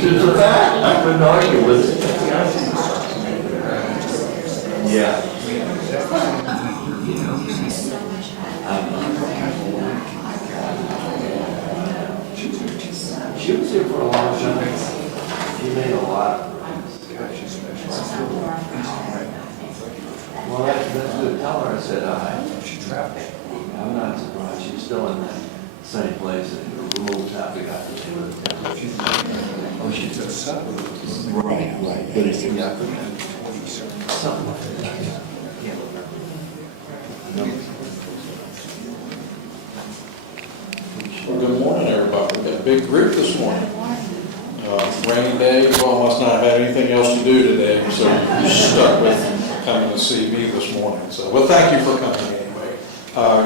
It's a fact. I couldn't argue with it. Yeah. She was here for a long time. She made a lot. Well, that's good. Tell her I said hi. I'm not surprised. She's still in that same place and removed half the guy. Oh, she took supper. Right. But it's something like that. Well, good morning, everybody. We've got a big group this morning. Rainy day, you all must not have anything else to do today, so you're stuck with coming to see me this morning. So, well, thank you for coming anyway.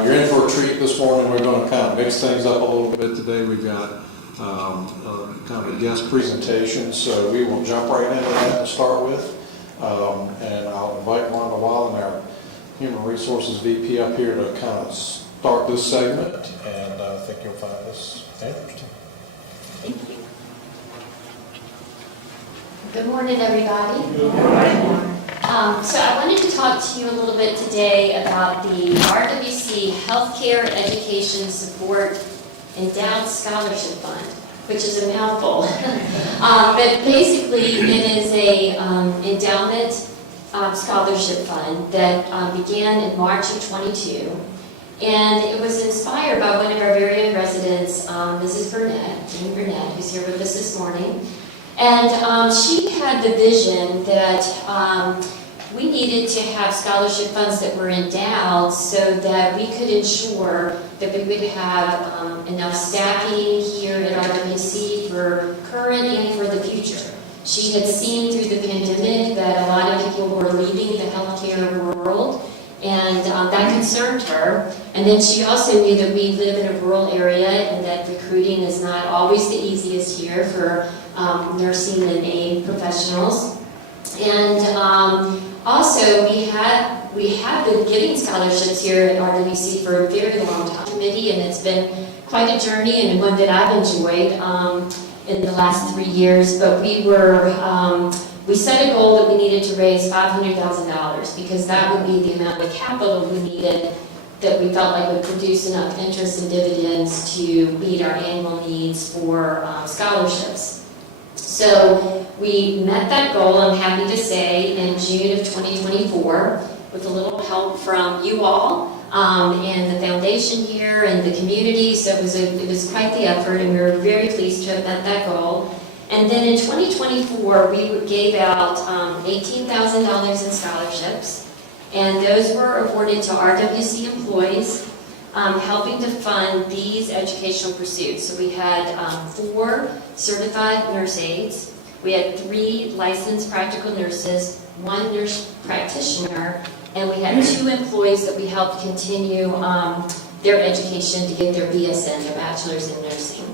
You're in for a treat this morning. We're going to kind of mix things up a little bit today. We've got kind of a guest presentation, so we will jump right into that to start with. And I'll invite Rhonda Wallen, our Human Resources VP, up here to kind of start this segment, and I think you'll find this interesting. Thank you. Good morning, everybody. Good morning. So I wanted to talk to you a little bit today about the RWC Healthcare Education Support Endowed Scholarship Fund, which is a mouthful. But basically, it is a endowment scholarship fund that began in March of 22. And it was inspired by one of our very own residents, Mrs. Burnett, Jean Burnett, who's here with us this morning. And she had the vision that we needed to have scholarship funds that were endowed so that we could ensure that we would have enough staffing here at RWC for current and for the future. She had seen through the pandemic that a lot of people were leaving the healthcare world, and that concerned her. And then she also knew that we live in a rural area and that recruiting is not always the easiest here for nursing and aid professionals. And also we have been giving scholarships here at RWC for a very long time, and it's been quite a journey and one that I've enjoyed in the last 3 years. But we set a goal that we needed to raise $500,000 because that would be the amount of capital we needed that we felt like would produce enough interest and dividends to meet our annual needs for scholarships. So we met that goal, I'm happy to say, in June of 2024 with a little help from you all and the foundation here and the community. So it was quite the effort, and we were very pleased to have met that goal. And then in 2024, we gave out $18,000 in scholarships, and those were awarded to RWC employees, helping to fund these educational pursuits. So we had 4 certified nurse aides, we had 3 licensed practical nurses, 1 nurse practitioner, and we had 2 employees that we helped continue their education to get their BSN, their bachelor's in nursing.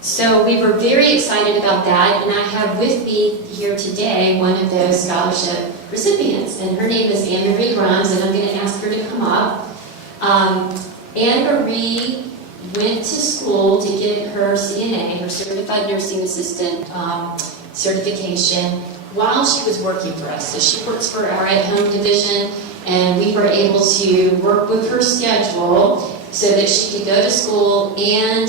So we were very excited about that, and I have with me here today one of those scholarship recipients, and her name is Anne-Marie Grimes, and I'm going to ask her to come up. Anne-Marie went to school to get her CNA, her Certified Nursing Assistant certification, while she was working for us. So she works for our at-home division, And we were able to work with her schedule so that she could go to school and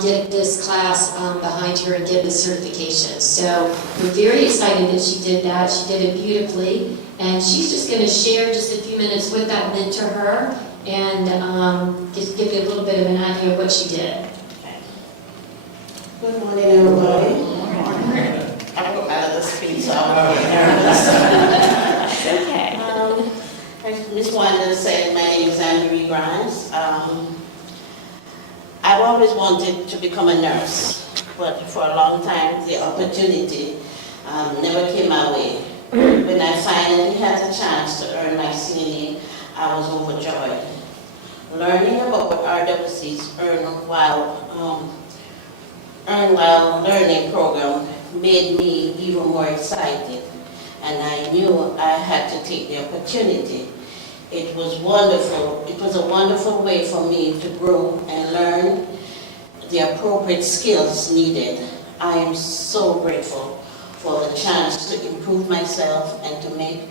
get this class behind her and get the certification. So we're very excited that she did that. She did it beautifully. And she's just going to share just a few minutes what that meant to her and just give you a little bit of an idea of what she did. Good morning, everybody. I put out of the speech, so I'm nervous. Okay. I just wanted to say my name is Anne-Marie Grimes. I've always wanted to become a nurse, but for a long time the opportunity never came my way. When I finally had the chance to earn my CNA, I was overjoyed. Learning about RWC's Earn While Learning program made me even more excited, and I knew I had to take the opportunity. It was wonderful. It was a wonderful way for me to grow and learn the appropriate skills needed. I am so grateful for the chance to improve myself and to make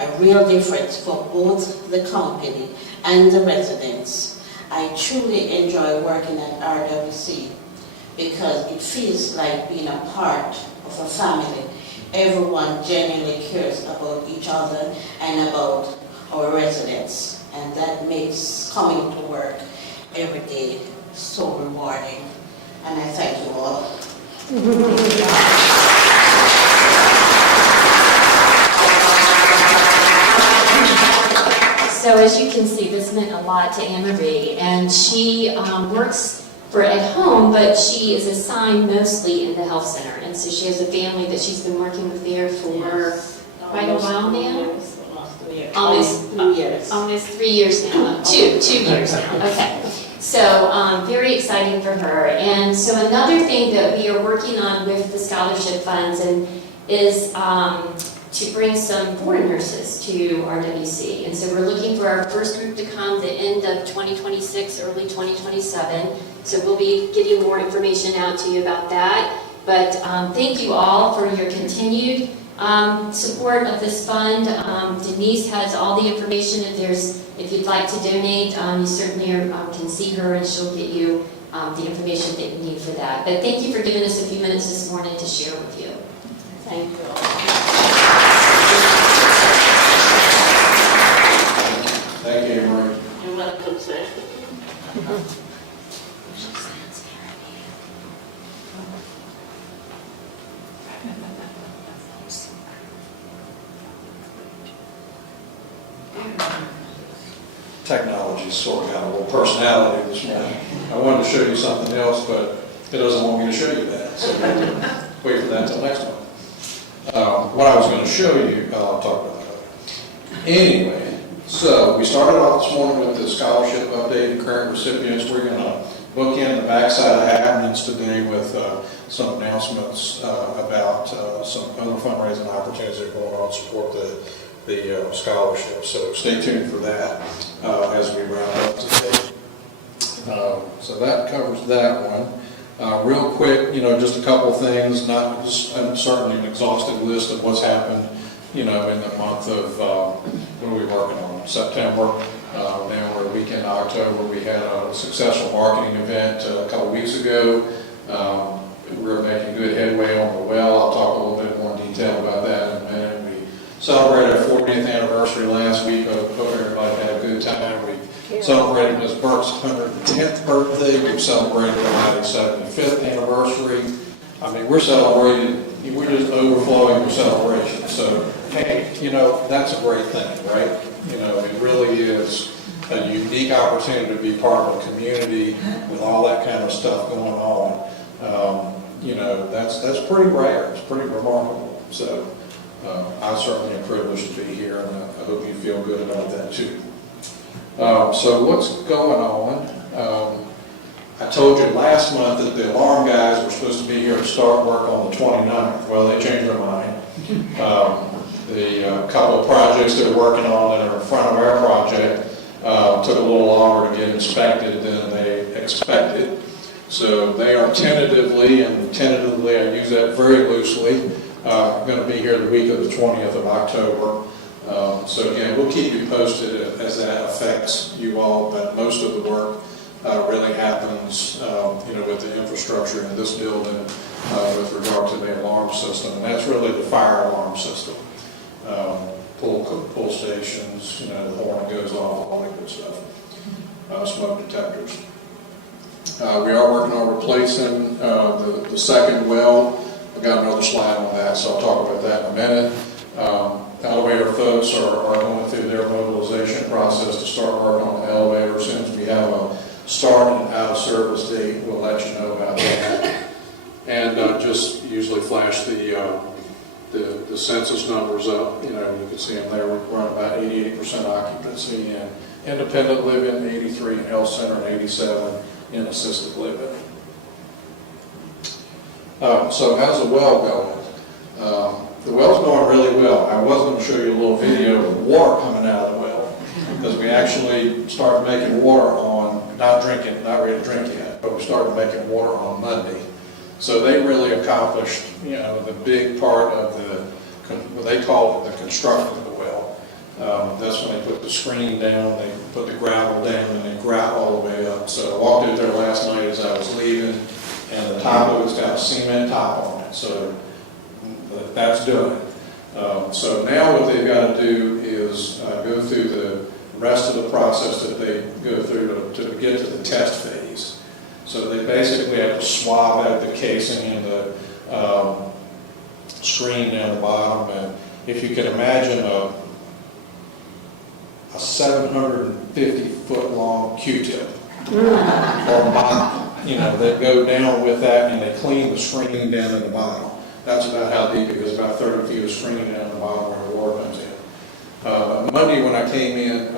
a real difference for both the company and the residents. I truly enjoy working at RWC because it feels like being a part of a family. Everyone genuinely cares about each other and about our residents, and that makes coming to work every day so rewarding. And I thank you all. So as you can see, this meant a lot to Anne-Marie, and she works at home, but she is assigned mostly in the health center, and so she has a family that she's been working with there for quite a while now. Almost 3 years. Almost 3 years now. Two years now. Okay. So very exciting for her. And so another thing that we are working on with the scholarship funds is to bring some foreign nurses to RWC. And so we're looking for our first group to come the end of 2026, early 2027. So we'll be getting more information out to you about that. But thank you all for your continued support of this fund. Denise has all the information. If you'd like to donate, you certainly can see her, and she'll get you the information that you need for that. But thank you for giving us a few minutes this morning to share with you. Thank you all. Thank you, Marie. You're welcome, sir. Technology's sort of got a little personality this morning. I wanted to show you something else, but it doesn't want me to show you that, so wait for that until next month. What I was going to show you, I'll talk about that. Anyway, so we started off this morning with the scholarship update and current recipients. We're going to book in the backside of happenings today with some announcements about some other fundraising opportunities that are going on to support the scholarship. So stay tuned for that as we round up today. So that covers that one. Real quick, just a couple things, not just certainly an exhaustive list of what's happened, in the month of, what are we working on? September. Now we're a week in October. We had a successful marketing event a couple weeks ago. We're making good headway on the well. I'll talk a little bit more in detail about that in a minute. Celebrated our 40th anniversary last week. I hope everybody had a good time. We celebrated Ms. Burke's 110th birthday. We've celebrated our 75th anniversary. I mean, we're celebrating, we're just overflowing with celebration. So, hey, that's a great thing, right? It really is a unique opportunity to be part of a community with all that kind of stuff going on. That's pretty rare. It's pretty remarkable. So, I certainly am privileged to be here, and I hope you feel good about that too. So what's going on? I told you last month that the alarm guys were supposed to be here to start work on the 29th. Well, they changed their mind. The couple of projects they're working on that are in front of our project took a little longer to get inspected than they expected. So they are tentatively, and tentatively I use that very loosely, going to be here the week of the 20th of October. So again, we'll keep you posted as that affects you all, but most of the work really happens, with the infrastructure in this building with regard to the alarm system, and that's really the fire alarm system. Pull stations, the horn goes off, all that good stuff. Smoke detectors. We are working on replacing the second well. I've got another slide on that, so I'll talk about that in a minute. Elevator folks are going through their mobilization process to start working on the elevator. As soon as we have a start and out of service date, we'll let you know about that. And just usually flash the census numbers up. You can see them there. We're running about 88% occupancy in independent living, 83 in health center, and 87 in assisted living. So how's the well going? The well's going really well. I was going to show you a little video of water coming out of the well, because we actually started making water on, not ready to drink yet, but we started making water on Monday. So they really accomplished, the big part of what they call it the construction of the well. That's when they put the screen down, they put the gravel down, and they grout all the way up. So I walked out there last night as I was leaving, and the top of it's got a cement top on it. So that's doing it. So now what they've got to do is go through the rest of the process that they go through to get to the test phase. So they basically have to swab out the casing and the screen down the bottom. And if you can imagine a 750-foot long Q-tip or mop, they go down with that and they clean the screen down in the bottom. That's about how deep it is, about 30 feet of screening down the bottom where the water comes in. Monday when I came in,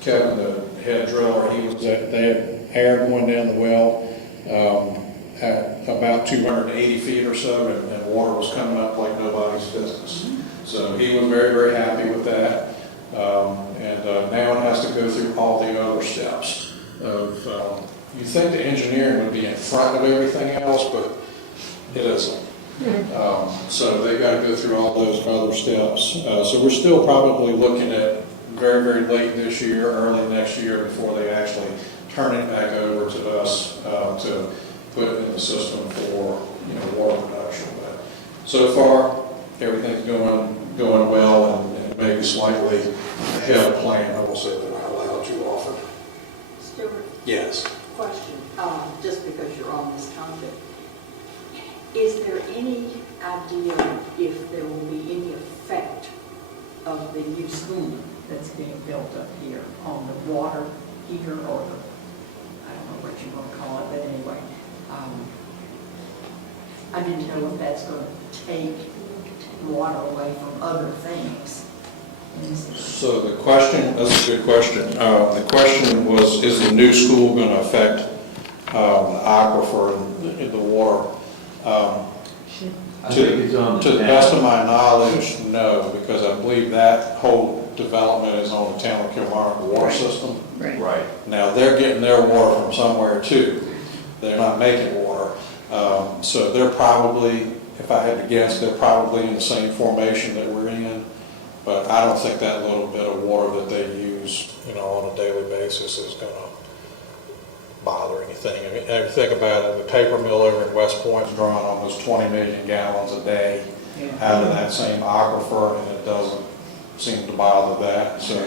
Kevin, the head driller, they had air going down the well at about 280 feet or so, and water was coming up like nobody's business. So he was very, very happy with that. Now it has to go through all the other steps of, you think the engineering would be in front of everything else, but it isn't. So they've got to go through all those other steps. So we're still probably looking at very, very late this year, early next year before they actually turn it back over to us to put it in the system for water production. But so far, everything's going well and maybe slightly ahead of plan. I will say that I allowed too often. Stuart, Yes. question, just because you're on this topic. Is there any idea if there will be any effect of the new school that's being built up here on the water heater or the, I don't know what you want to call it, but anyway. I didn't know if that's going to take water away from other things. So the question, that's a good question. The question was, is the new school going to affect the aquifer in the water? To the best of my knowledge, no, because I believe that whole development is on the town of Kilmarnock water system. Right. Now, they're getting their water from somewhere too. They're not making water. So they're probably, if I had to guess, they're probably in the same formation that we're in. But I don't think that little bit of water that they use, on a daily basis is going to bother anything. I mean, if you think about it, the paper mill over in West Point is drawing almost 20 million gallons a day out of that same aquifer, and it doesn't seem to bother that. So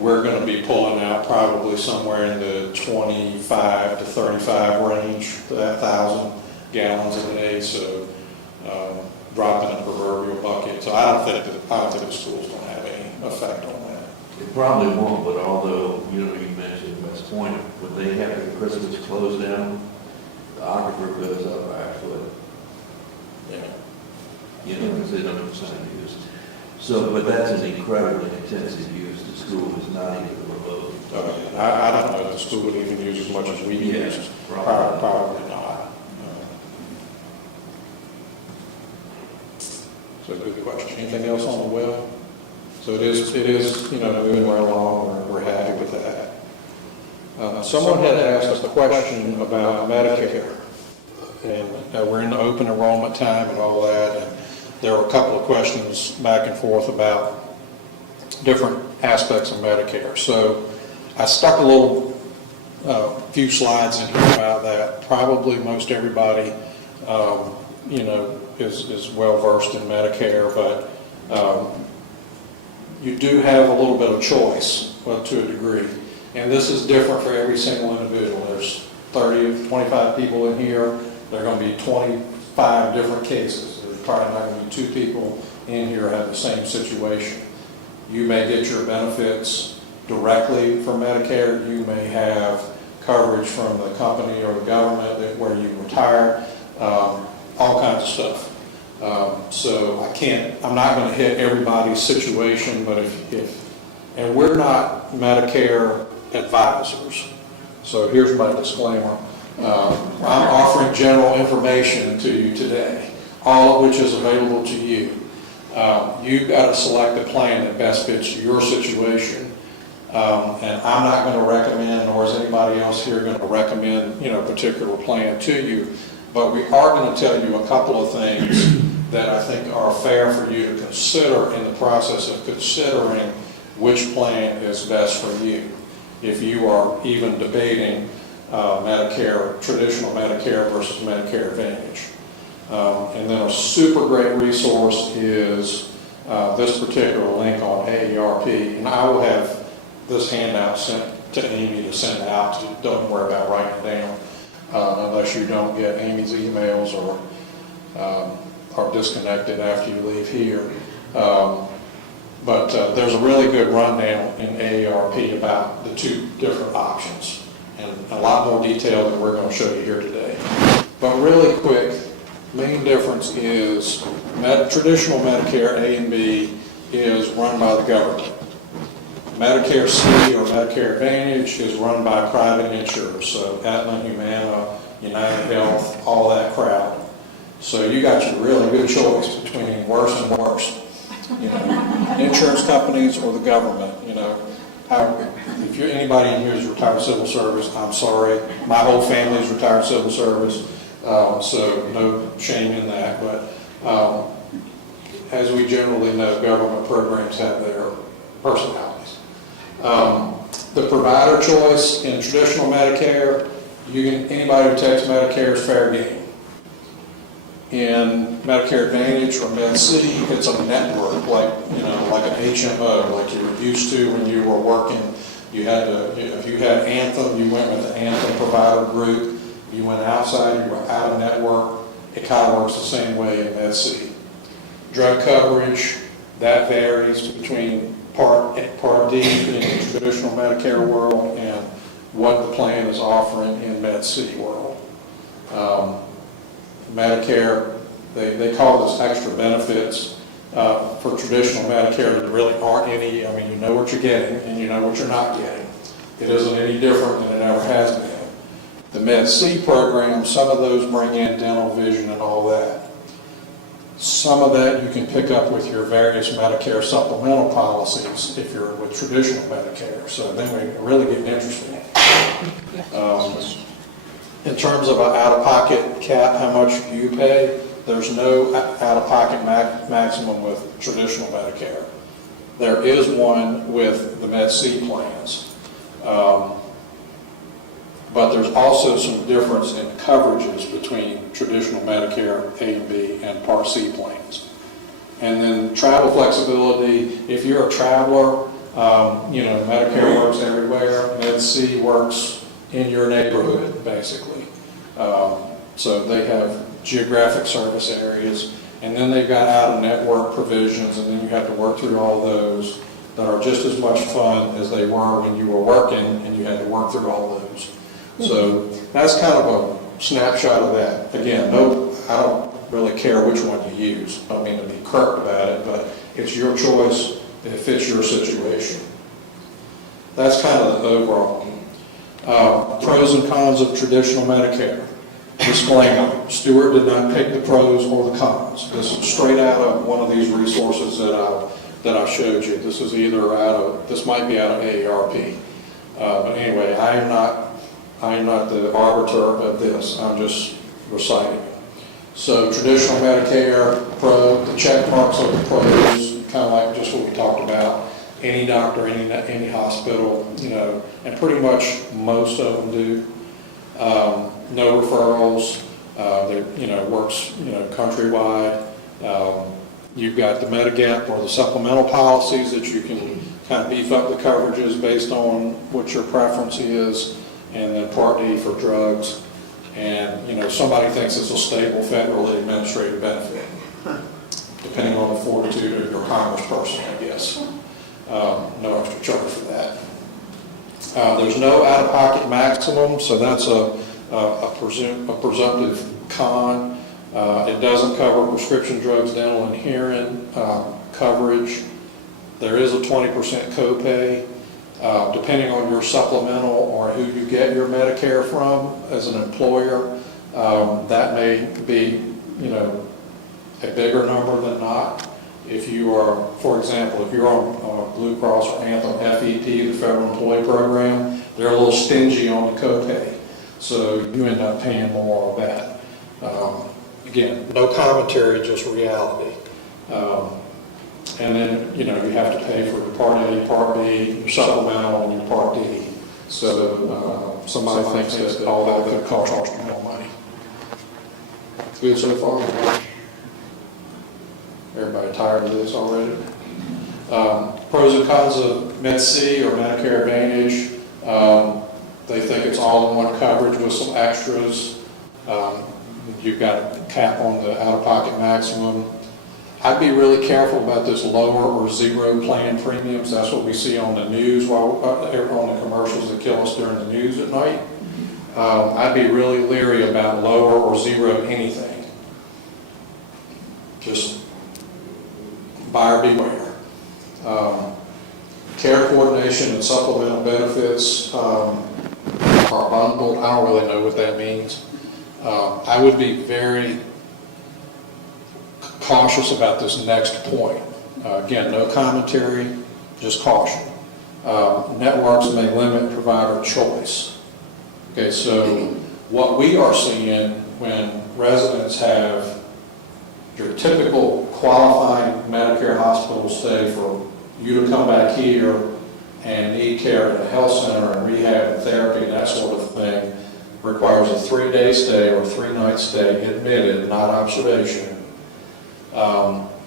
we're going to be pulling out probably somewhere in the 25 to 35 range, that 1,000 gallons a day. So dropping in a proverbial bucket. So I don't think the school's going to have any effect on that. It probably won't, but although, you mentioned West Point, when they have the Christmas closed down, the aquifer goes up actually. Yeah. Because they don't have percent use. So, but that's an incredibly intensive use. The school is not even remote. I don't know if the school would even use as much as we use. Probably not. So good question. Anything else on the well? So it is, moving right along. We're happy with that. Someone had asked a question about Medicare, and we're in the open enrollment time and all that. And there were a couple of questions back and forth about different aspects of Medicare. So I stuck a little few slides in here about that. Probably most everybody, is well versed in Medicare, but you do have a little bit of choice, well, to a degree. And this is different for every single individual. There's 30 or 25 people in here. There are going to be 25 different cases. There's probably not going to be 2 people in here who have the same situation. You may get your benefits directly from Medicare. You may have coverage from the company or the government where you retire, all kinds of stuff. So I'm not going to hit everybody's situation, but and we're not Medicare advisors. So here's my disclaimer. I'm offering general information to you today, all of which is available to you. You've got to select a plan that best fits your situation. And I'm not going to recommend, nor is anybody else here going to recommend, a particular plan to you. But we are going to tell you a couple of things that I think are fair for you to consider in the process of considering which plan is best for you. If you are even debating Medicare, traditional Medicare versus Medicare Advantage. And then a super great resource is this particular link on AARP. And I will have this handout sent to Amy to send out to you. Don't worry about writing it down unless you don't get Amy's emails or are disconnected after you leave here. But there's a really good rundown in AARP about the 2 different options and a lot more detail than we're going to show you here today. But really quick, main difference is traditional Medicare A and B is run by the government. Medicare C or Medicare Advantage is run by private insurers, so Aetna, Humana, United Health, all that crowd. So you got your really good choice between worse and worse. Insurance companies or the government. If you're anybody in here is retired civil service, I'm sorry. My whole family is retired civil service, so no shame in that. But as we generally know, government programs have their personalities. The provider choice in traditional Medicare, anybody who takes Medicare is fair game. In Medicare Advantage or Med-C, it's a network, like an HMO, like you were used to when you were working. You had to, if you had Anthem, you went with the Anthem provider group. You went outside, you were out of network. It kind of works the same way in Med-C. Drug coverage, that varies between Part D in the traditional Medicare world and what the plan is offering in Med-C world. Medicare, they call this extra benefits. For traditional Medicare, there really aren't any. I mean, you know what you're getting and you know what you're not getting. It isn't any different than it ever has been. The Med-C program, some of those bring in dental, vision, and all that. Some of that you can pick up with your various Medicare supplemental policies if you're with traditional Medicare. So then we really get interesting. In terms of an out-of-pocket cap, how much you pay, there's no out-of-pocket maximum with traditional Medicare. There is one with the Med-C plans. But there's also some difference in coverages between traditional Medicare A and B and Part C plans. And then travel flexibility, if you're a traveler, Medicare works everywhere. Med-C works in your neighborhood, basically. So they have geographic service areas, and then they've got out-of-network provisions, and then you have to work through all those that are just as much fun as they were when you were working and you had to work through all those. So that's kind of a snapshot of that. Again, I don't really care which one you use. I don't mean to be curt about it, but it's your choice and it fits your situation. That's kind of the overall. Pros and cons of traditional Medicare. Disclaimer, Stuart did not pick the pros or the cons. This is straight out of one of these resources that I showed you. This is this might be out of AARP. But anyway, I am not the arbiter of this. I'm just reciting it. So traditional Medicare, Pro, the check marks of the pros, kind of like just what we talked about. Any doctor, any hospital, and pretty much most of them do. No referrals. Works, countrywide. You've got the Medigap or the supplemental policies that you can kind of beef up the coverages based on what your preference is, and then Part D for drugs. And, somebody thinks it's a stable federally administrative benefit, depending on the fortitude of your congressperson, I guess. No extra charge for that. There's no out-of-pocket maximum, so that's a presumptive con. It doesn't cover prescription drugs, dental and hearing coverage. There is a 20% copay. Depending on your supplemental or who you get your Medicare from as an employer, that may be, a bigger number than not. If you are, for example, if you're on Blue Cross or Anthem FEP, the Federal Employee Program, they're a little stingy on the copay. So you end up paying more on that. Again, no commentary, just reality. And then, you have to pay for your Part A, Part B, your supplemental, and your Part D. So somebody thinks that all that could cost more money. Good so far? Everybody tired of this already? Pros and cons of Med C or Medicare Advantage. They think it's all-in-one coverage with some extras. You've got a cap on the out-of-pocket maximum. I'd be really careful about this lower or zero plan premiums. That's what we see on the news, on the commercials that kill us during the news at night. I'd be really leery about lower or zero anything. Just buyer beware. Care coordination and supplemental benefits are bundled. I don't really know what that means. I would be very cautious about this next point. Again, no commentary, just caution. Networks may limit provider choice. Okay, so what we are seeing when residents have your typical qualifying Medicare hospital stay for you to come back here and need care at a health center and rehab and therapy and that sort of thing requires a 3-day stay or 3-night stay admitted, not observation.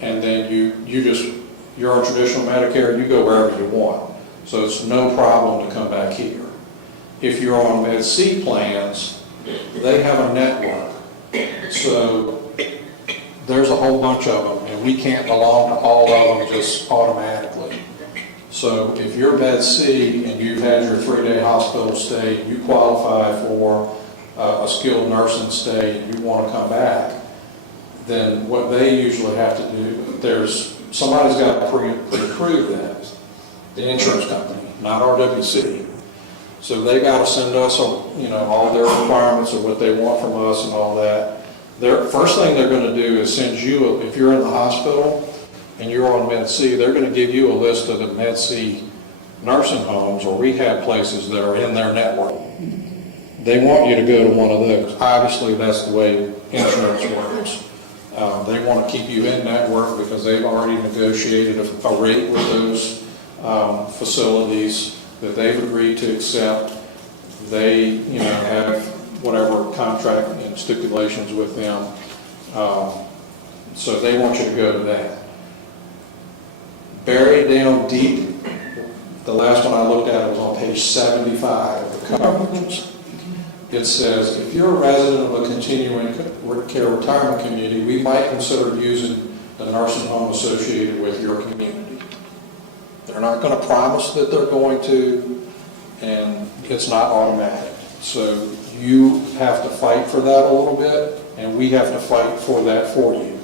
And then you're on traditional Medicare, you go wherever you want. So it's no problem to come back here. If you're on Med C plans, they have a network. So there's a whole bunch of them, and we can't belong to all of them just automatically. So if you're Med C and you've had your 3-day hospital stay, you qualify for a skilled nursing stay, and you want to come back, then what they usually have to do, somebody's got to pre-approve that, the insurance company, not RWC. So they got to send us, all their requirements of what they want from us and all that. First thing they're going to do is send you, if you're in the hospital and you're on Med C, they're going to give you a list of the Med C nursing homes or rehab places that are in their network. They want you to go to one of those. Obviously, that's the way insurance works. They want to keep you in network because they've already negotiated a rate with those facilities that they've agreed to accept. They, have whatever contract and stipulations with them. So they want you to go to that. Buried down deep, the last one I looked at was on page 75 of the coverages. It says, if you're a resident of a continuing care retirement community, we might consider using the nursing home associated with your community. They're not going to promise that they're going to, and it's not automatic. So you have to fight for that a little bit, and we have to fight for that for you.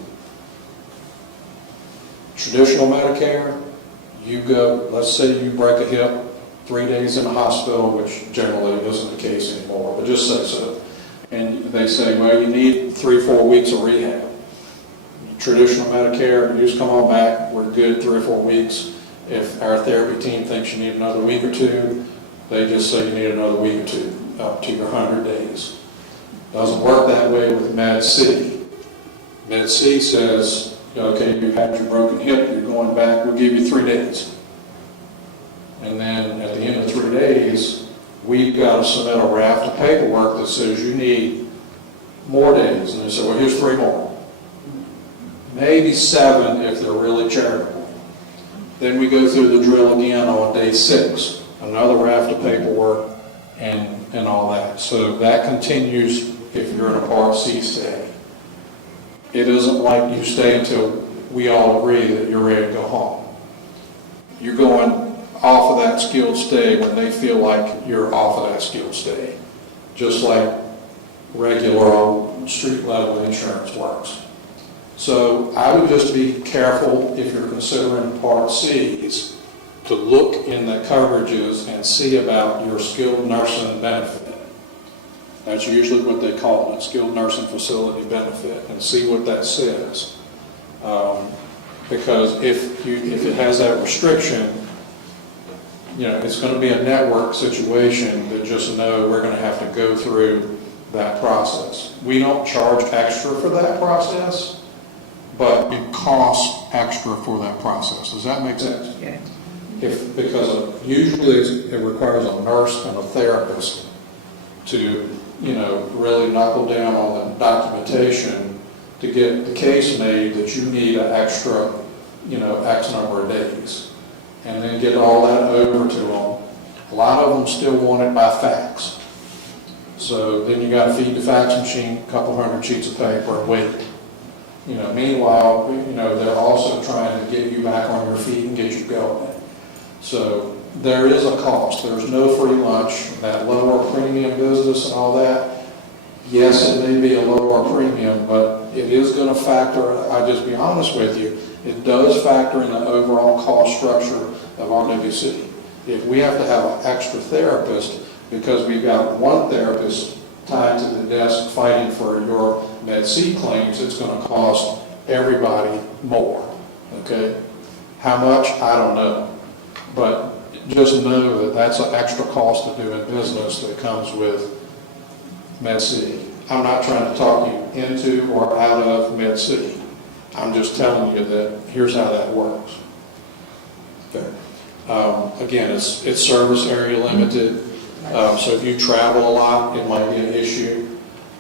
Traditional Medicare, you go, let's say you break a hip, 3 days in the hospital, which generally isn't the case anymore, but just say so. And they say, well, you need 3-4 weeks of rehab. Traditional Medicare, you just come on back, we're good 3 or 4 weeks. If our therapy team thinks you need another week or two, they just say you need another week or two, up to your 100 days. Doesn't work that way with Med C. Med C says, okay, you've had your broken hip, you're going back, we'll give you 3 days. And then at the end of 3 days, we've got to submit a raft of paperwork that says you need more days. And they say, well, here's 3 more. Maybe 7 if they're really charitable. Then we go through the drill again on day 6, another raft of paperwork and all that. So that continues if you're in a Part C stay. It isn't like you stay until we all agree that you're ready to go home. You're going off of that skilled stay when they feel like you're off of that skilled stay, just like regular old street level insurance works. So I would just be careful if you're considering Part Cs to look in the coverages and see about your skilled nursing benefit. That's usually what they call it, skilled nursing facility benefit, and see what that says. Because if it has that restriction, it's going to be a network situation that just know we're going to have to go through that process. We don't charge extra for that process, but it costs extra for that process. Does that make sense? Yeah. Because usually it requires a nurse and a therapist to, really knuckle down on the documentation to get the case made that you need an extra, X number of days. And then get all that over to them. A lot of them still want it by fax. So then you got to feed the fax machine a couple hundred sheets of paper and wait. Meanwhile, they're also trying to get you back on your feet and get you going. So there is a cost. There's no free lunch. That lower premium business and all that, yes, it may be a lower premium, but it is going to factor, I'll just be honest with you, it does factor in the overall cost structure of RWC. If we have to have an extra therapist because we've got one therapist tied to the desk fighting for your Med C claims, it's going to cost everybody more, okay? How much, I don't know. But just know that that's an extra cost of doing business that comes with Med C. I'm not trying to talk you into or out of Med C. I'm just telling you that here's how that works. Okay. Again, it's service area limited. So if you travel a lot, it might be an issue.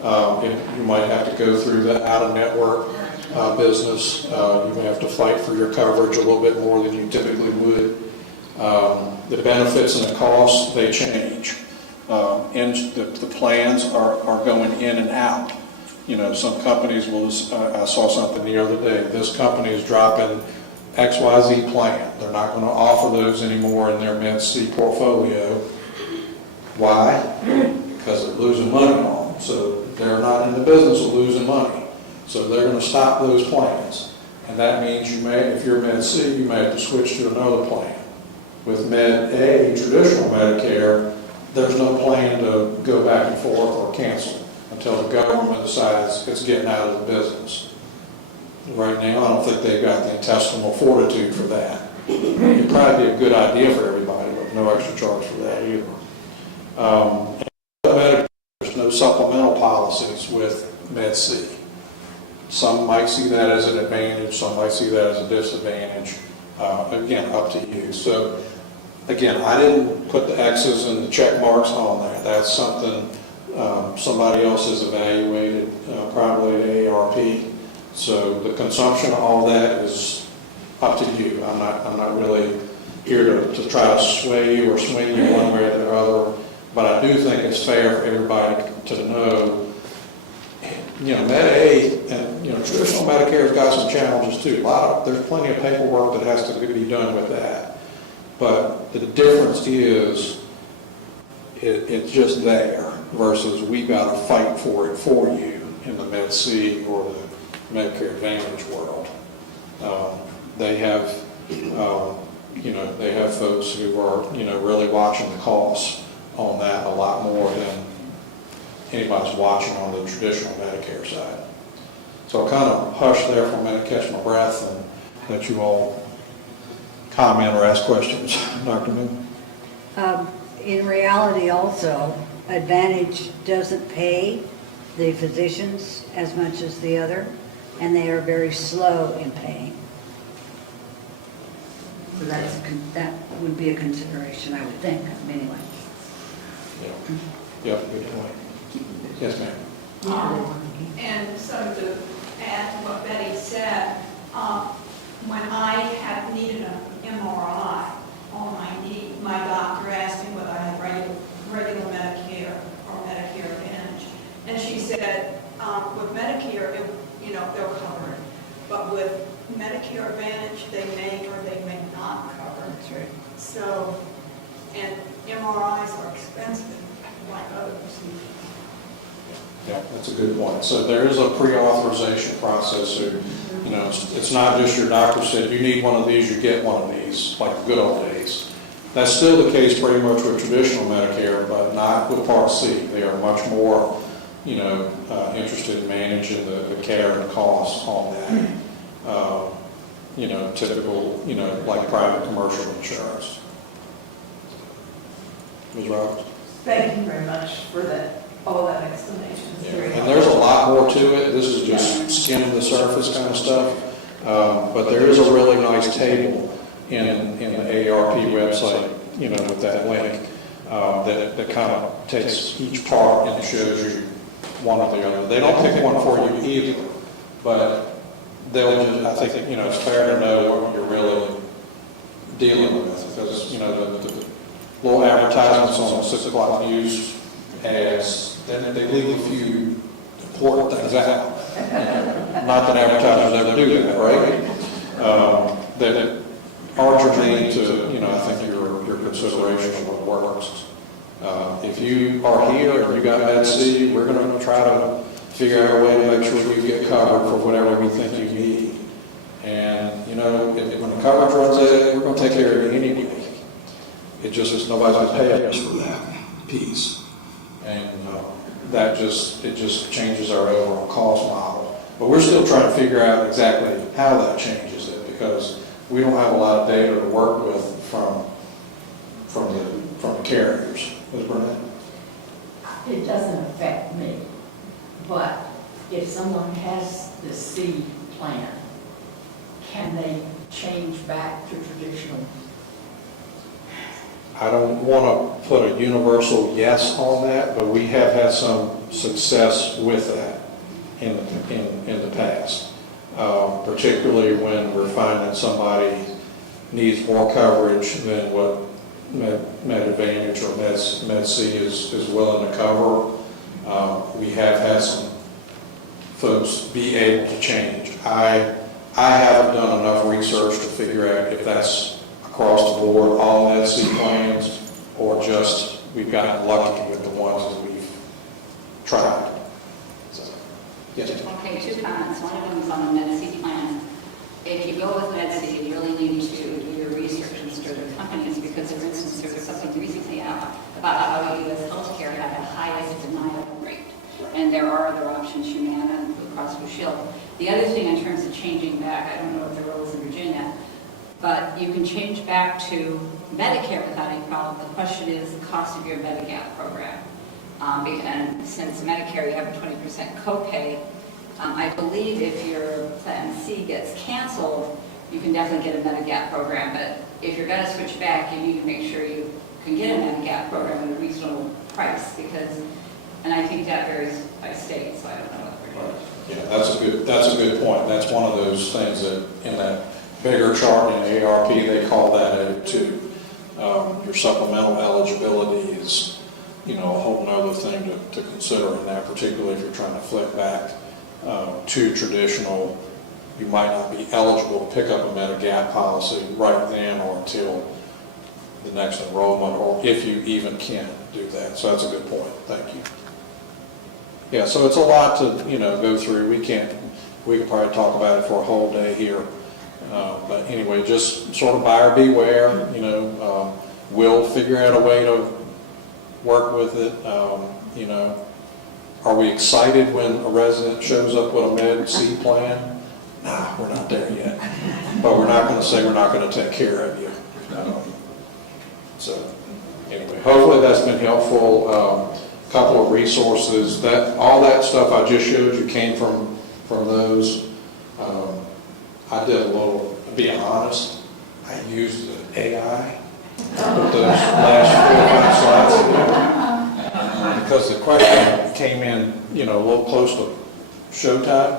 You might have to go through the out-of-network business. You may have to fight for your coverage a little bit more than you typically would. The benefits and the costs, they change. And the plans are going in and out. Some companies will, I saw something the other day, this company is dropping XYZ plan. They're not going to offer those anymore in their Med C portfolio. Why? Because they're losing money on them. So they're not in the business of losing money. So they're going to stop those plans. And that means if you're Med C, you may have to switch to another plan. With Med A, traditional Medicare, there's no plan to go back and forth or cancel until the government decides it's getting out of the business. Right now, I don't think they've got the intestinal fortitude for that. It'd probably be a good idea for everybody, but no extra charge for that either. There's no supplemental policies with Med C. Some might see that as an advantage, some might see that as a disadvantage. Again, up to you. So, again, I didn't put the X's and the check marks on there. That's something somebody else has evaluated, probably at AARP. So the consumption of all that is up to you. I'm not really here to try to sway you or swing you one way or the other. But I do think it's fair for everybody to know, Med A and, traditional Medicare's got some challenges too. There's plenty of paperwork that has to be done with that. But the difference is it's just there versus we got to fight for it for you in the Med C or the Medicare Advantage world. They have, they have folks who are, really watching the costs on that a lot more than anybody's watching on the traditional Medicare side. So I'll kind of hush there for a minute, catch my breath, and let you all comment or ask questions. Dr. Moon? In reality also, Advantage doesn't pay the physicians as much as the other. and they are very slow in paying. So that would be a consideration, I would think, anyway. Yeah, good point. Yes, ma'am. And so to add to what Betty said, when I had needed an MRI on my knee, my doctor asked me whether I had regular Medicare or Medicare Advantage. And she said, with Medicare, they'll cover it. But with Medicare Advantage, they may or they may not cover it. That's right. So, and MRIs are expensive, like other procedures. Yeah, that's a good point. So there is a pre-authorization process. So, it's not just your doctor said, you need one of these, you get one of these, like the good old days. That's still the case pretty much with traditional Medicare, but not with Part C. They are much more, interested in managing the care and the costs on that. Typical, like private commercial insurance. Ms. Roberts? Thank you very much for all that explanation. It's very And there's a lot more to it. This is just skimming the surface kind of stuff. But there is a really nice table in the AARP website, with that link, that kind of takes each part and shows you one or the other. They don't pick one for you either, but they'll just, I think, it's fair to know what you're really dealing with, because, the little advertisements on the 6 o'clock news ads, then they leave a few important things out. Not that advertisers ever do that, right? That are germane to, I think your consideration of what works. If you are here and you got Med C, we're going to try to figure out a way to make sure you get covered for whatever we think you need. And, when the coverage runs out, we're going to take care of it anyway. It just is nobody's going to pay us for that piece. And it just changes our overall cost model. But we're still trying to figure out exactly how that changes it, because we don't have a lot of data to work with from the carriers. Ms. Burnett? It doesn't affect me, but if someone has the C plan, can they change back to traditional? I don't want to put a universal yes on that, but we have had some success with that in the past, particularly when we're finding somebody needs more coverage than what Med Advantage or Med C is willing to cover. We have had some folks be able to change. I haven't done enough research to figure out if that's across the board, all Med C plans, or just we've gotten lucky with the ones that we've tried. So, yes. Okay, 2 comments. One of them is on the Med C plan. If you go with Med C, you really need to do your research and start the companies, because, for instance, there was something recently out about how U.S. healthcare had the highest denial rate. And there are other options, Humana and Blue Cross Blue Shield. The other thing in terms of changing back, I don't know what the rule is in Virginia, but you can change back to Medicare without any problem. The question is the cost of your Medigap program. And since Medicare, you have a 20% copay, I believe if your Plan C gets canceled, you can definitely get a Medigap program. But if you're going to switch back, you need to make sure you can get a Medigap program at a reasonable price, and I think that varies by state, so I don't know what Virginia. Yeah, that's a good point. That's one of those things that in that bigger chart in AARP, they call that out too. Your supplemental eligibility is, a whole nother thing to consider in that, particularly if you're trying to flip back to traditional. You might not be eligible to pick up a Medigap policy right then or until the next enrollment, or if you even can do that. So that's a good point. Thank you. Yeah, so it's a lot to, go through. We could probably talk about it for a whole day here. But anyway, just sort of buyer beware, we'll figure out a way to work with it. Are we excited when a resident shows up with a Med C plan? Nah, we're not there yet. But we're not going to say we're not going to take care of you. So anyway, hopefully that's been helpful. Couple of resources, all that stuff I just showed you came from those. I did a little, being honest, I used the AI to put those last 4 or 5 slides together, because the question came in, a little close to showtime,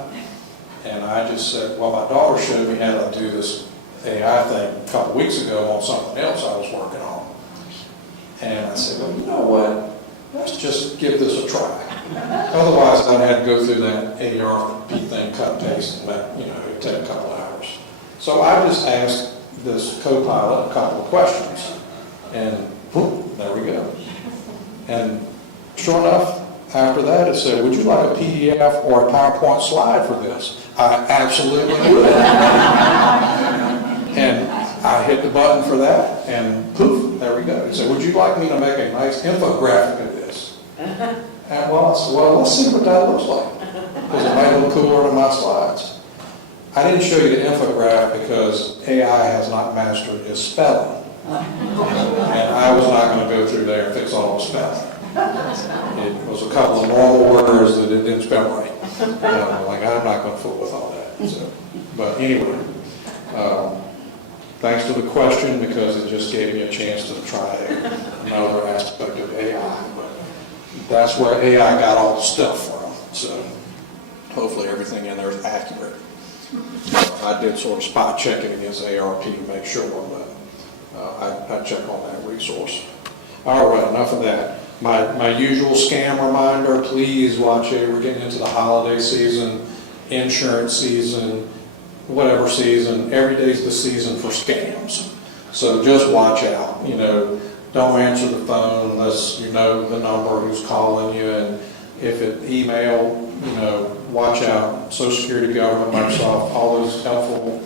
and I just said, well, my daughter showed me how to do this AI thing a couple weeks ago on something else I was working on. And I said, well, you know what? Let's just give this a try. Otherwise, I'd have to go through that ARP thing, cut and paste, and that, it'd take a couple hours. So I just asked this co-pilot a couple of questions, and whoop, there we go. And sure enough, after that, it said, would you like a PDF or a PowerPoint slide for this? I absolutely would. And I hit the button for that, and poof, there we go. It said, would you like me to make a nice infographic of this? And well, I said, well, let's see what that looks like, because it might look cooler than my slides. I didn't show you the infographic because AI has not mastered its spelling. And I was not going to go through there and fix all the spelling. It was a couple of normal words that it didn't spell right. Like, I'm not going to fool with all that. So, but anyway, thanks for the question, because it just gave me a chance to try another aspect of AI. But that's where AI got all the stuff from. So hopefully everything in there is accurate. I did sort of spot check it against ARP to make sure, but I check on that resource. All right, enough of that. My usual scam reminder, please watch it. We're getting into the holiday season, insurance season, whatever season. Every day's the season for scams. So just watch out. Don't answer the phone unless you know the number who's calling you. And if it email, watch out. Social Security, government, Microsoft, all those helpful.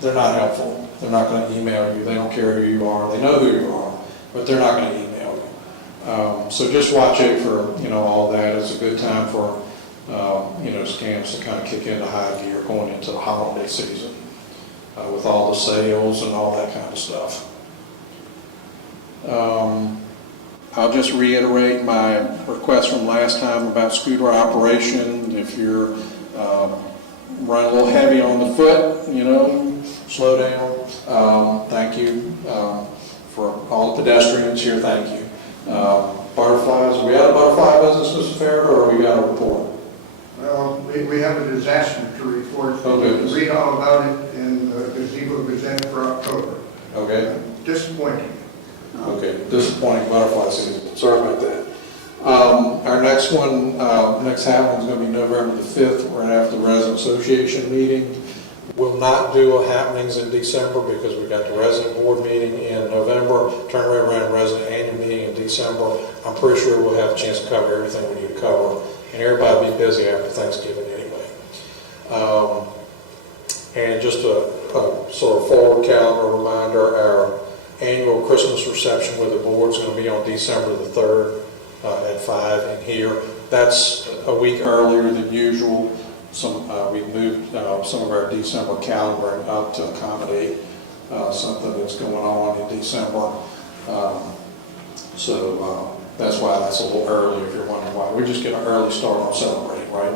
They're not helpful. They're not going to email you. They don't care who you are. They know who you are, but they're not going to email you. So just watch out for, all that. It's a good time for, scams to kind of kick into high gear going into the holiday season with all the sales and all that kind of stuff. I'll just reiterate my request from last time about scooter operation. If you're running a little heavy on the foot, slow down. Thank you for all the pedestrians here. Thank you. Butterflies. We had a butterfly business, Mr. Farragut, or we got a report? Well, we have a disaster to report. Oh, goodness. Read all about it in the Gazebo Gazette for October. Okay. Disappointing. Okay, disappointing butterfly season. Sorry about that. Our next one, next happening is going to be November the 5th, right after the Resident Association meeting. We'll not do happenings in December because we've got the Resident Board meeting in November, turn right around Resident Annual meeting in December. I'm pretty sure we'll have a chance to cover everything we need to cover, and everybody will be busy after Thanksgiving anyway. And just a sort of forward calendar reminder, our annual Christmas reception with the board is going to be on December the 3rd at 5 in here. That's a week earlier than usual. We moved some of our December calendaring up to accommodate something that's going on in December. So that's why that's a little early, if you're wondering why. We just get an early start on celebrating, right?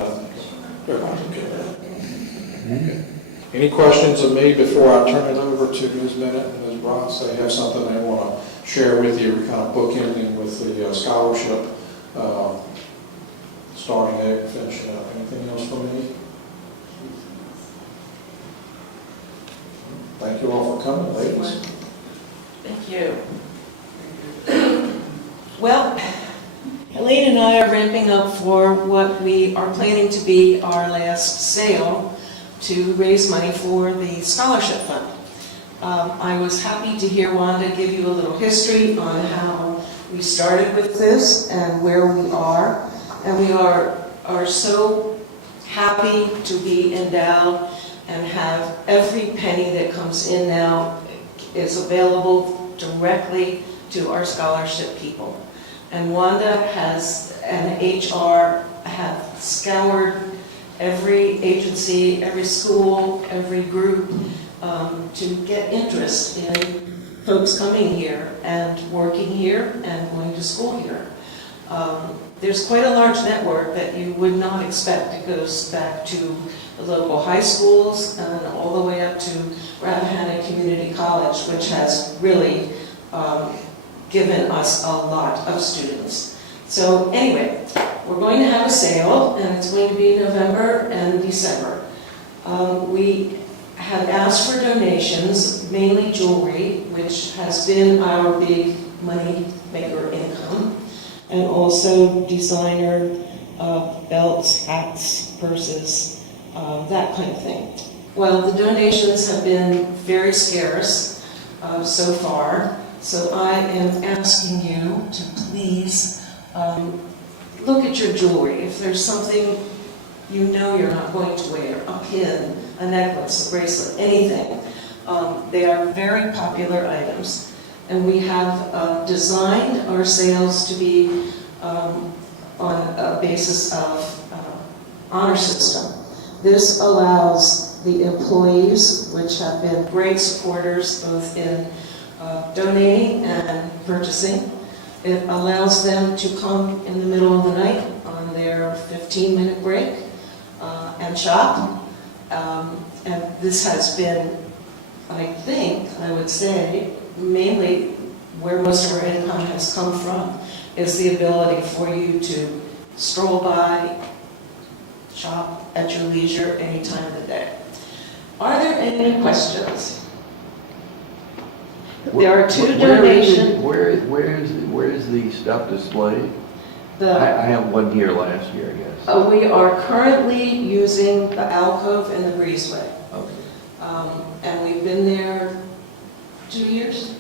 Everybody's okay with that. Okay. Any questions of me before I turn it over to Ms. Bennett and Ms. Ross? They have something they want to share with you, kind of bookending with the scholarship, starting there and finishing up. Anything else from me? Thank you all for coming, ladies. Thank you. Well, Elaine and I are ramping up for what we are planning to be our last sale to raise money for the scholarship fund. I was happy to hear Wanda give you a little history on how we started with this and where we are. And we are so happy to be endowed and have every penny that comes in now is available directly to our scholarship people. And Wanda and HR have scoured every agency, every school, every group to get interest in folks coming here and working here and going to school here. There's quite a large network that you would not expect. It goes back to the local high schools and all the way up to Rappahannock Community College, which has really given us a lot of students. So anyway, we're going to have a sale, and it's going to be November and December. We have asked for donations, mainly jewelry, which has been our big money maker income, and also designer belts, hats, purses, that kind of thing. Well, the donations have been very scarce so far, so I am asking you to please look at your jewelry. If there's something you know you're not going to wear, a pin, a necklace, a bracelet, anything, they are very popular items. And we have designed our sales to be on a basis of honor system. This allows the employees, which have been great supporters both in donating and purchasing, it allows them to come in the middle of the night on their 15-minute break and shop. And this has been, I think, I would say, mainly where most of our income has come from, is the ability for you to stroll by, shop at your leisure any time of the day. Are there any questions? There are two donations. Where is the stuff displayed? I have one here last year, I guess. We are currently using the alcove and the breezeway. Okay. And we've been there 2 years.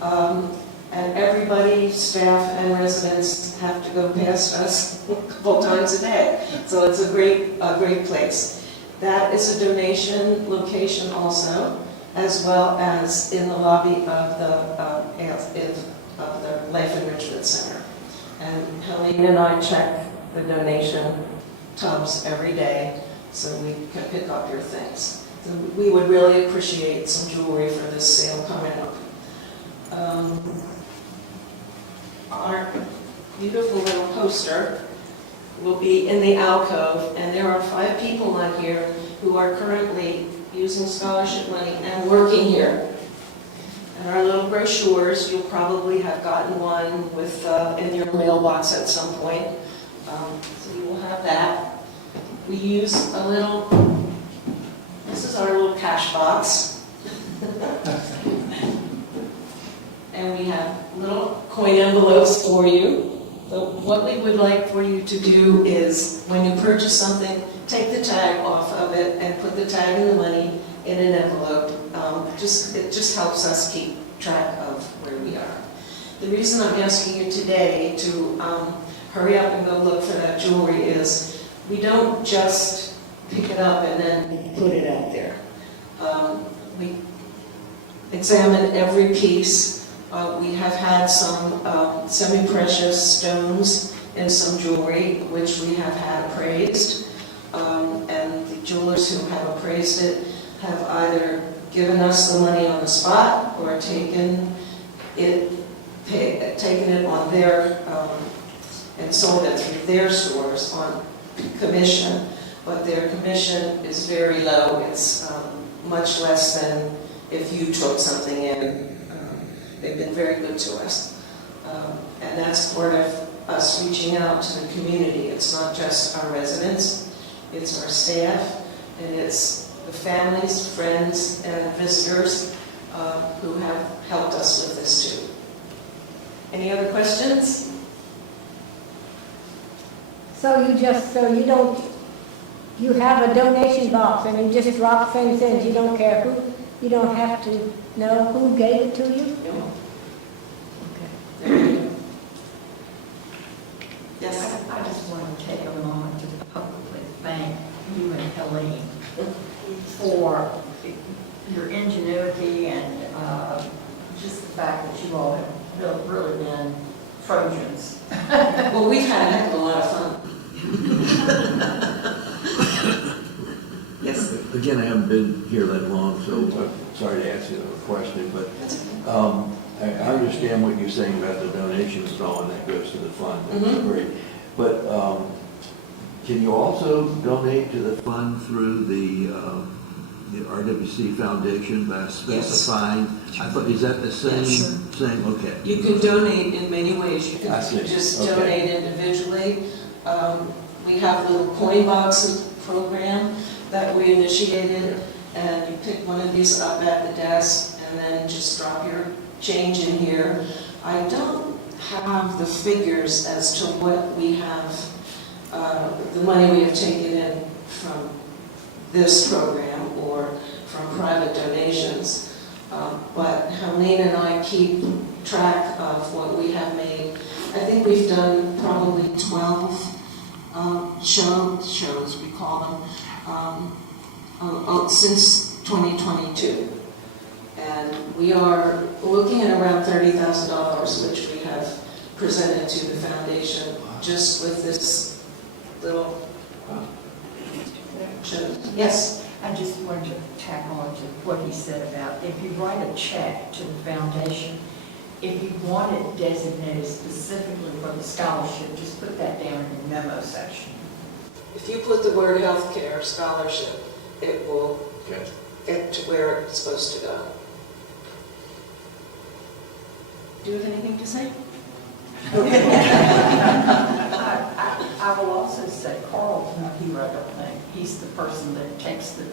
And everybody, staff and residents, have to go past us a couple times a day. So it's a great place. That is a donation location also, as well as in the lobby of the Life Enrichment Center. And Helene and I check the donation tubs every day so we can pick up your things. So we would really appreciate some jewelry for this sale coming up. Our beautiful little poster will be in the alcove, and there are 5 people on here who are currently using scholarship money and working here. And our little brochures, you'll probably have gotten one with in your mailbox at some point. So you will have that. We use a little, this is our little cash box. And we have little coin envelopes for you. So what we would like for you to do is, when you purchase something, take the tag off of it and put the tag and the money in an envelope. It just helps us keep track of where we are. The reason I'm asking you today to hurry up and go look for that jewelry is we don't just pick it up and then put it out there. We examine every piece. We have had some semi-precious stones and some jewelry, which we have had appraised. And the jewelers who have appraised it have either given us the money on the spot or taken it on their, and sold it through their stores on commission. But their commission is very low. It's much less than if you took something in. They've been very good to us. And that's part of us reaching out to the community. It's not just our residents, it's our staff, and it's the families, friends, and visitors who have helped us with this too. Any other questions? So you have a donation box and you just drop things in, you don't care who, you don't have to know who gave it to you? No. Okay. There you go. Yes? I just want to take a moment to publicly thank you and Helene for your ingenuity and just the fact that you all have really been Trojans. Well, we've had a heck of a lot of fun. Yes? Again, I haven't been here that long, so I'm sorry to ask you a question, but I understand what you're saying about the donations and all, and that goes to the fund. That's great. But Can you also donate to the fund through the RWC Foundation by specifying? I thought, is that the same? Yes. Same, okay. You can donate in many ways. You I see. can just Okay. donate individually. We have a little coin box program that we initiated, and you pick one of these up at the desk and then just drop your change in here. I don't have the figures as to what we have, the money we have taken in from this program or from private donations. But Helene and I keep track of what we have made. I think we've done probably 12 shows, we call them, since 2022. And we are looking at around $30,000, which we have presented to the foundation just with this little show. Yes? I just wanted to tack on to what he said about if you write a check to the foundation, if you want it designated specifically for the scholarship, just put that down in the memo section. If you put the word healthcare scholarship, it will get to where it's supposed to go. Do you have anything to say? I will also say Carl's not here, I don't think. He's the person that takes the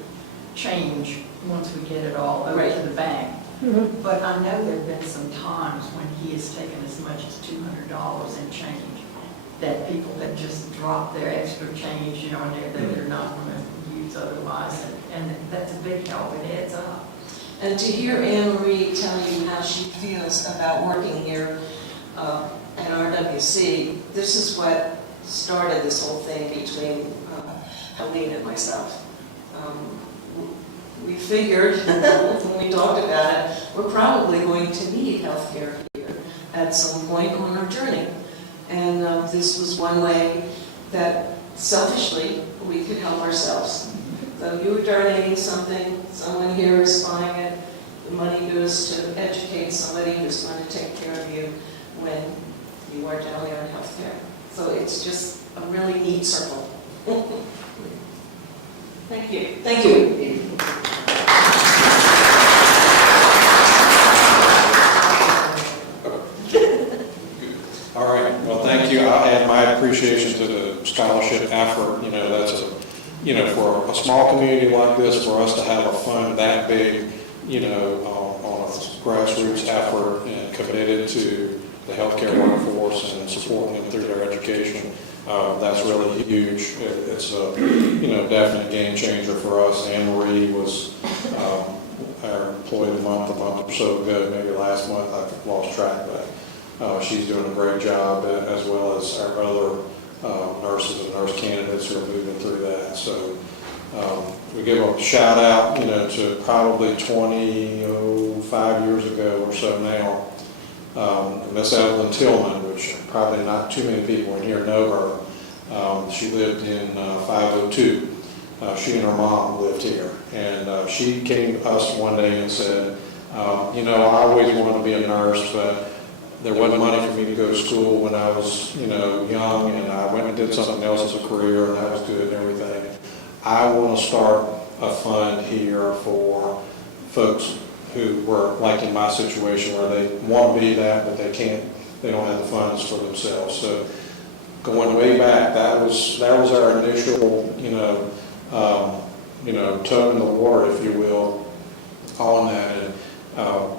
change once we get it all over to the bank. Mhm. But I know there have been some times when he has taken as much as $200 in change, that people have just dropped their extra change, you know, and they're not going to use otherwise. And that's a big help, it adds up. And to hear Anne Marie tell you how she feels about working here at RWC, this is what started this whole thing between Helene and myself. We figured, when we talked about it, we're probably going to need healthcare here at some point on our journey. And this was one way that selfishly we could help ourselves. So you were donating something, someone here is buying it, the money goes to educate somebody who's going to take care of you when you are down there in healthcare. So it's just a really neat circle. Thank you. Thank you. All right, well, thank you. I'll add my appreciation to the scholarship effort. You know, that's for a small community like this, for us to have a fund that big, you know, on a grassroots effort and committed to the healthcare workforce and supporting them through their education, that's really huge. It's a, definite game changer for us. Anne Marie was our employee of the month or so ago, maybe last month, I've lost track, but she's doing a great job, as well as our other nurses and nurse candidates who are moving through that. So we give a shout out, to probably 25 years ago or so now, Miss Evelyn Tillman, which probably not too many people in here know her. She lived in 502. She and her mom lived here, and she came to us one day and said, I always wanted to be a nurse, but there wasn't money for me to go to school when I was, young, and I went and did something else as a career, and that was good and everything. I want to start a fund here for folks who were like in my situation where they want to be that, but they don't have the funds for themselves. So going way back, that was our initial, toe in the water, if you will, on that. And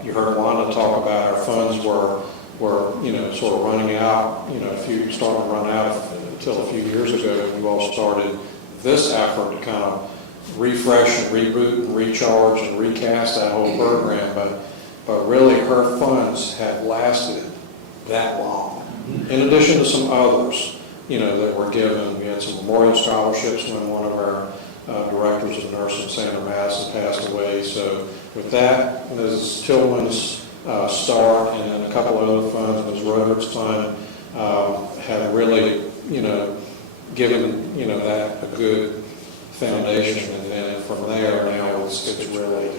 you heard Wanda talk about our funds were sort of running out, started to run out until a few years ago. And we all started this effort to kind of refresh and reboot and recharge and recast that whole program. But really her funds have lasted that long. In addition to some others, that were given. We had some memorial scholarships when one of our directors of nursing, Sandra Madison, passed away. So with that, Ms. Tillman's start, and then a couple of other funds, Ms. Roderick's fund, have really, given, that a good foundation. And then from there now it's really,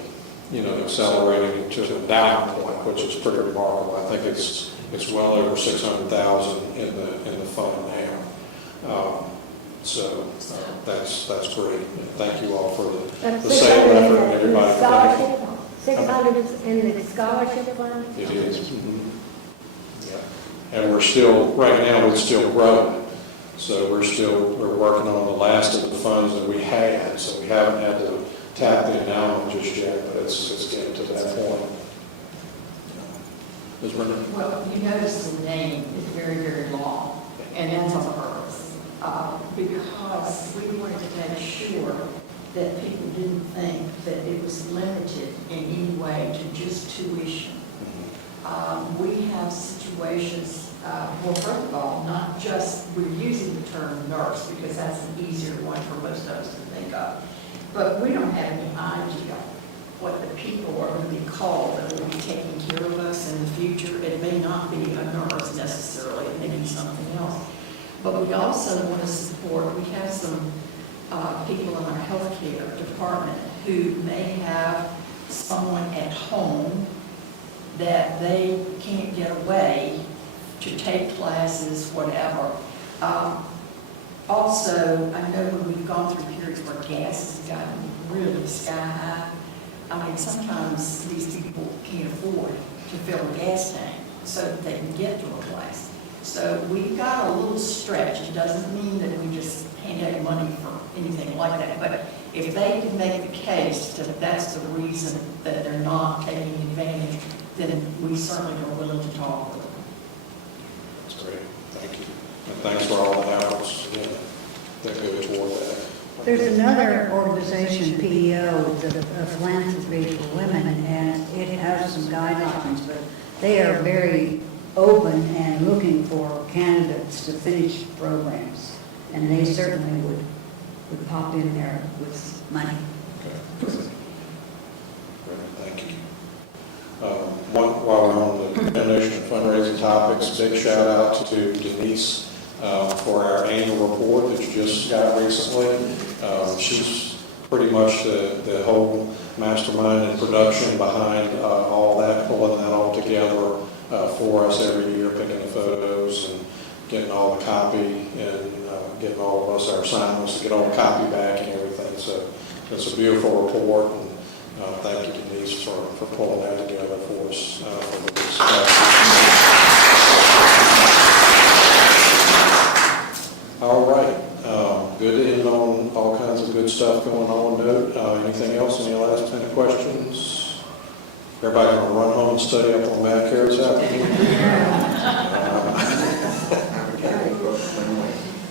accelerating to the endowment point, which is pretty remarkable. I think it's well over $600,000 in the fund now. So that's great. And thank you all for That's the sale effort and in the everybody. scholarship, 600 is in the scholarship fund? It is. Yeah. And we're still, right now, we're still growing. So we're working on the last of the funds that we had. So we haven't had to tap the endowment just yet, but it's getting to that point. Ms. Brenda? Well, you notice the name is very, very long, and that's on purpose, because we wanted to make sure that people didn't think that it was limited in any way to just tuition. We have situations, well, first of all, not just, we're using the term nurse because that's an easier one for most of us to think of, but we don't have any idea what the people are going to be called that will be taking care of us in the future. It may not be a nurse necessarily, it may be something else. But we also want to support, we have some people in our healthcare department who may have someone at home that they can't get away to take classes, whatever. Also, I know when we've gone through periods where gas has gotten really sky high, I mean, sometimes these people can't afford to fill a gas tank so that they can get to a class. So we've got a little stretch. It doesn't mean that we just hand out money for anything like that. But if they can make the case that that's the reason that they're not taking advantage, then we certainly are willing to talk with them. That's great. Thank you. And thanks for all the efforts that go toward that. There's another organization, PEO, the Philanthropy for Women, and it has some guidelines, but they are very open and looking for candidates to finish programs, and they certainly would pop in there with money. Great, thank you. While we're on the donation and fundraising topics, big shout out to Denise for our annual report that you just got recently. She's pretty much the whole mastermind and production behind all that, pulling that all together for us every year, picking the photos and getting all the copy and getting all of us, our assignments, to get all the copy back and everything. So it's a beautiful report, and thank you, Denise, for pulling that together for us. For the all right. Good to end on all kinds of good stuff going on. Note, anything else? Any last minute questions? Everybody going to run home and study up on math carrots afternoon?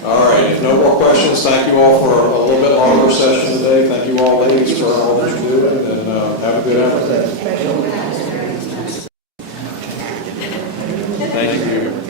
All right. If no more questions, thank you all for a little bit longer session today. Thank you all, ladies, for all that you're doing, and have a good afternoon. Thank you.